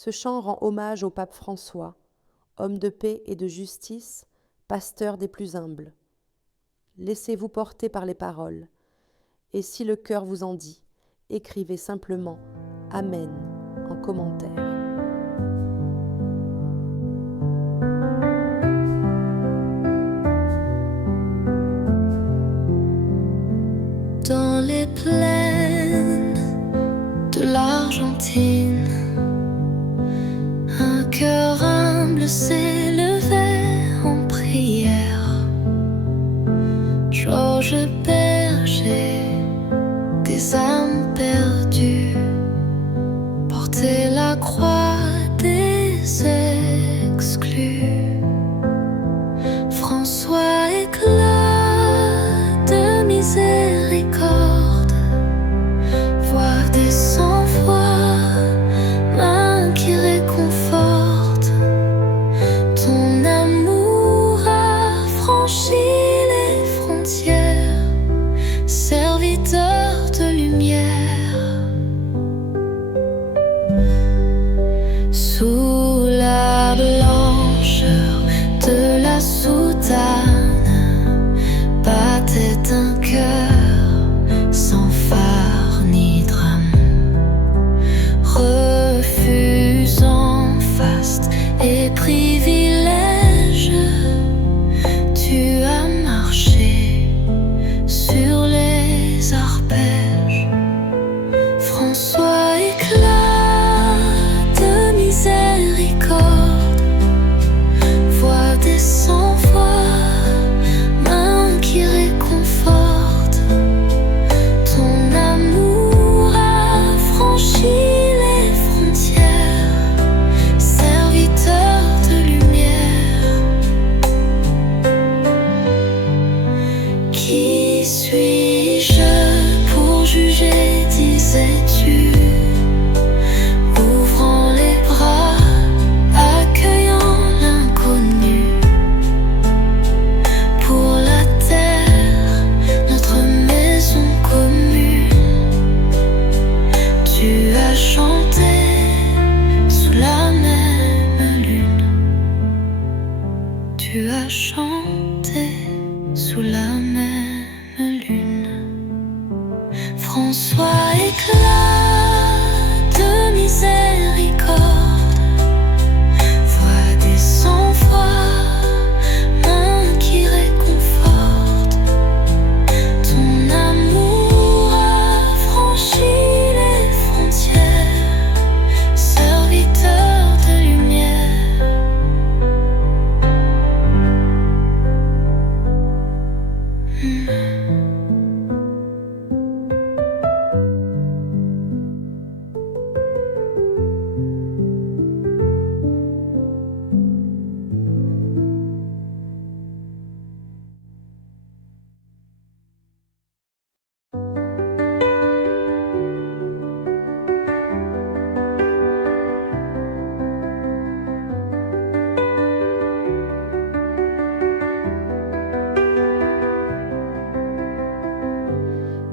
Ce chant rend hommage au pape François, homme de paix et de justice, pasteur des plus humbles. Laissez-vous porter par les paroles, et si le cœur vous en dit, écrivez simplement « Amen » en commentaire. Dans les plaines de l'Argentine, un cœur humble s'élevait en prière. Georges Berger, des âmes perdues, portait la croix des exclus. François éclat de miséricorde, voix des sans-voix, main qui réconforte. Ton amour a franchi les frontières, serviteur de lumière. Sous la blancheur de la soutane battait un cœur sans phare ni drame, refusant faste et privilège. Tu as marché sur les arpèges. François éclat de miséricorde, voix des sans-voix, main qui réconforte. Ton amour a franchi les frontières, serviteur de lumière. Qui suis-je pour juger, disais-tu, ouvrant les bras, accueillant l'inconnu. Pour la terre, notre maison commune, tu as chanté sous la même lune. Tu as chanté sous la même lune. François éclat de miséricorde, voix des sans-voix, main qui réconforte. Ton amour a franchi les frontières, serviteur de lumière.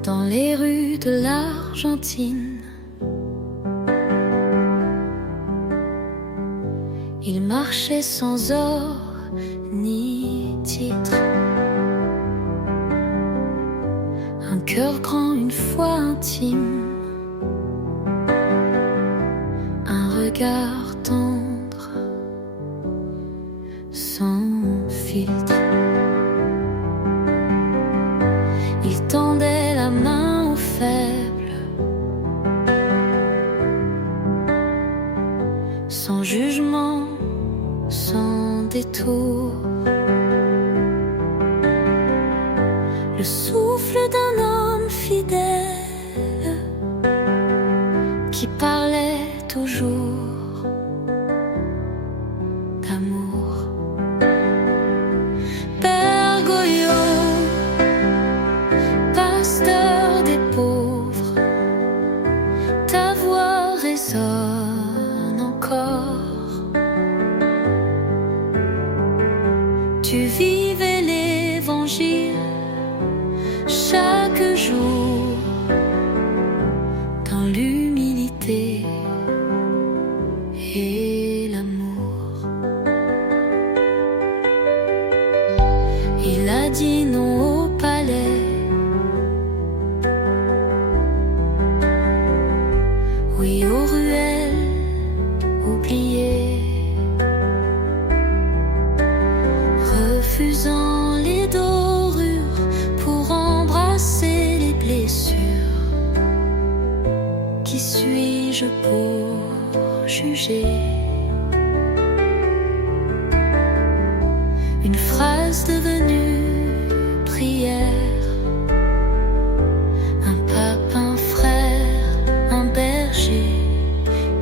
Dans les rues de l'Argentine, il marchait sans or ni titre, un cœur grand, une foi intime, un regard tendre, sans filtre. Il tendait la main aux faibles, sans jugement, sans détour. Le souffle d'un homme fidèle qui parlait toujours d'amour. Père Goriot, pasteur des pauvres, ta voix résonne encore. Tu vivais l'évangile chaque jour dans l'humilité et l'amour. Il a dit non au palais, oui aux ruelles oubliées, refusant les dorures pour embrasser les blessures. Qui suis-je pour juger? Une phrase devenue prière, un pape, un frère, un berger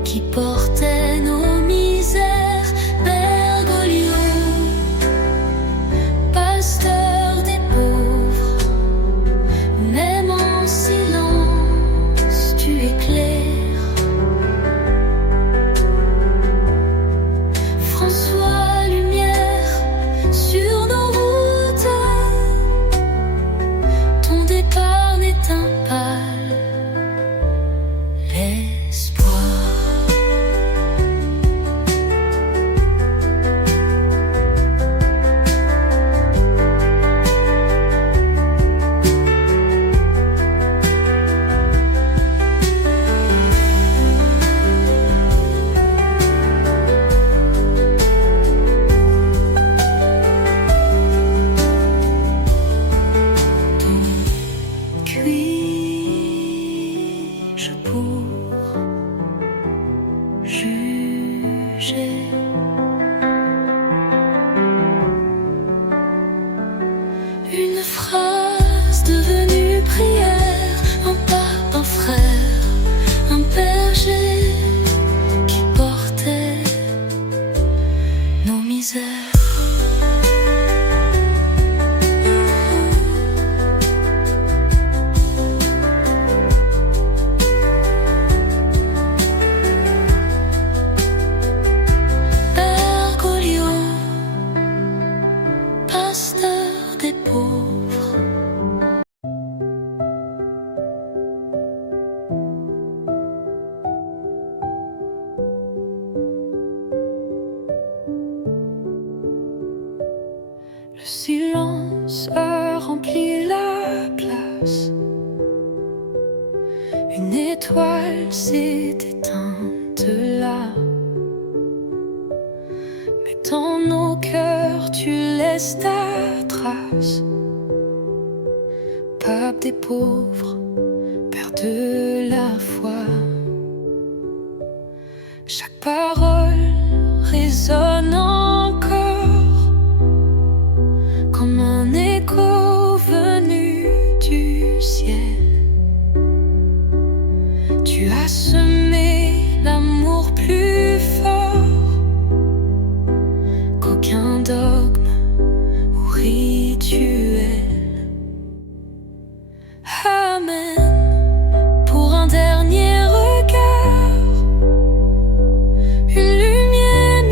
qui portait nos misères. Bergoglio, pasteur des pauvres, même en silence tu éclaires. François, lumière sur nos routes, ton départ n'éteint pas l'espoir. Suis-je pour juger? Une phrase devenue prière, un pape, un frère, un berger qui portait nos misères. Bergoglio, pasteur des pauvres. Le silence a rempli la place. Une étoile s'est éteinte là. Mais dans nos cœurs tu laisses ta trace. Pape des pauvres, père de la foi. Chaque parole résonne encore comme un écho venu du ciel. Tu as semé l'amour plus fort qu'aucun dogme ou rituel. Amen. Pour un dernier regard, une lumière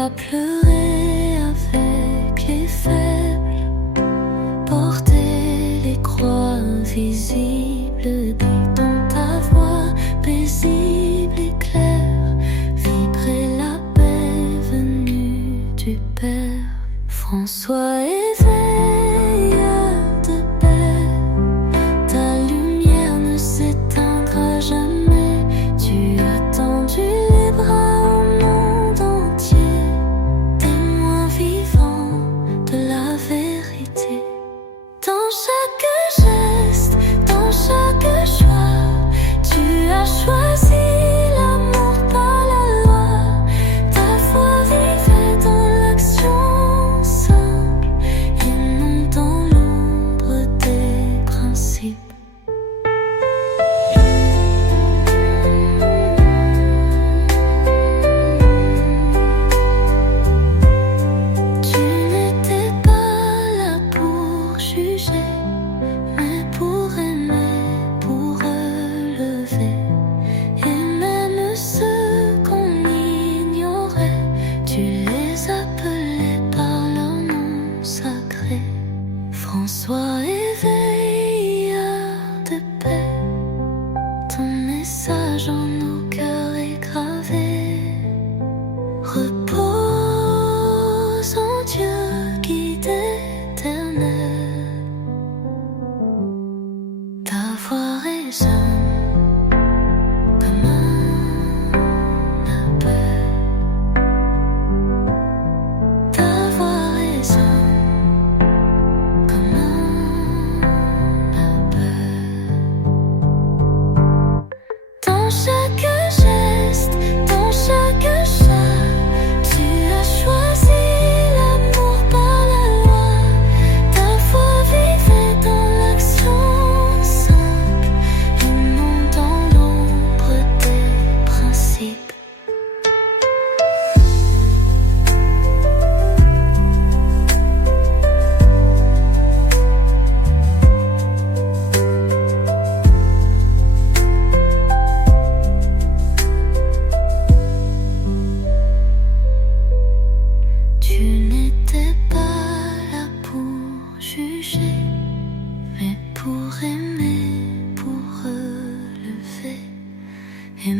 as pleuré avec les faibles, porté les croix invisibles, dans ta voix paisible et claire, vibrer la paix venue du Père. François éveilleur de paix, ta lumière ne s'éteindra jamais. Tu as tendu les bras au monde entier, témoin vivant de la vérité. Dans chaque geste, dans chaque choix, tu as choisi l'amour par la loi. Ta foi vivait dans l'action simple et non dans l'ombre des principes. Tu n'étais pas là pour juger, mais pour aimer, pour relever. Et même ceux qu'on ignorait, tu les appelais par leur nom sacré. François éveilleur de paix, ton message en nos cœurs est gravé. Repose en Dieu, guide éternel. Ta voix résonne comme un appel. Ta voix résonne comme un appel. Dans chaque geste, dans chaque choix, tu as choisi l'amour par la loi. Ta foi vivait dans l'action simple et non dans l'ombre des principes. Tu n'étais pas là pour juger, mais pour aimer, pour relever. Et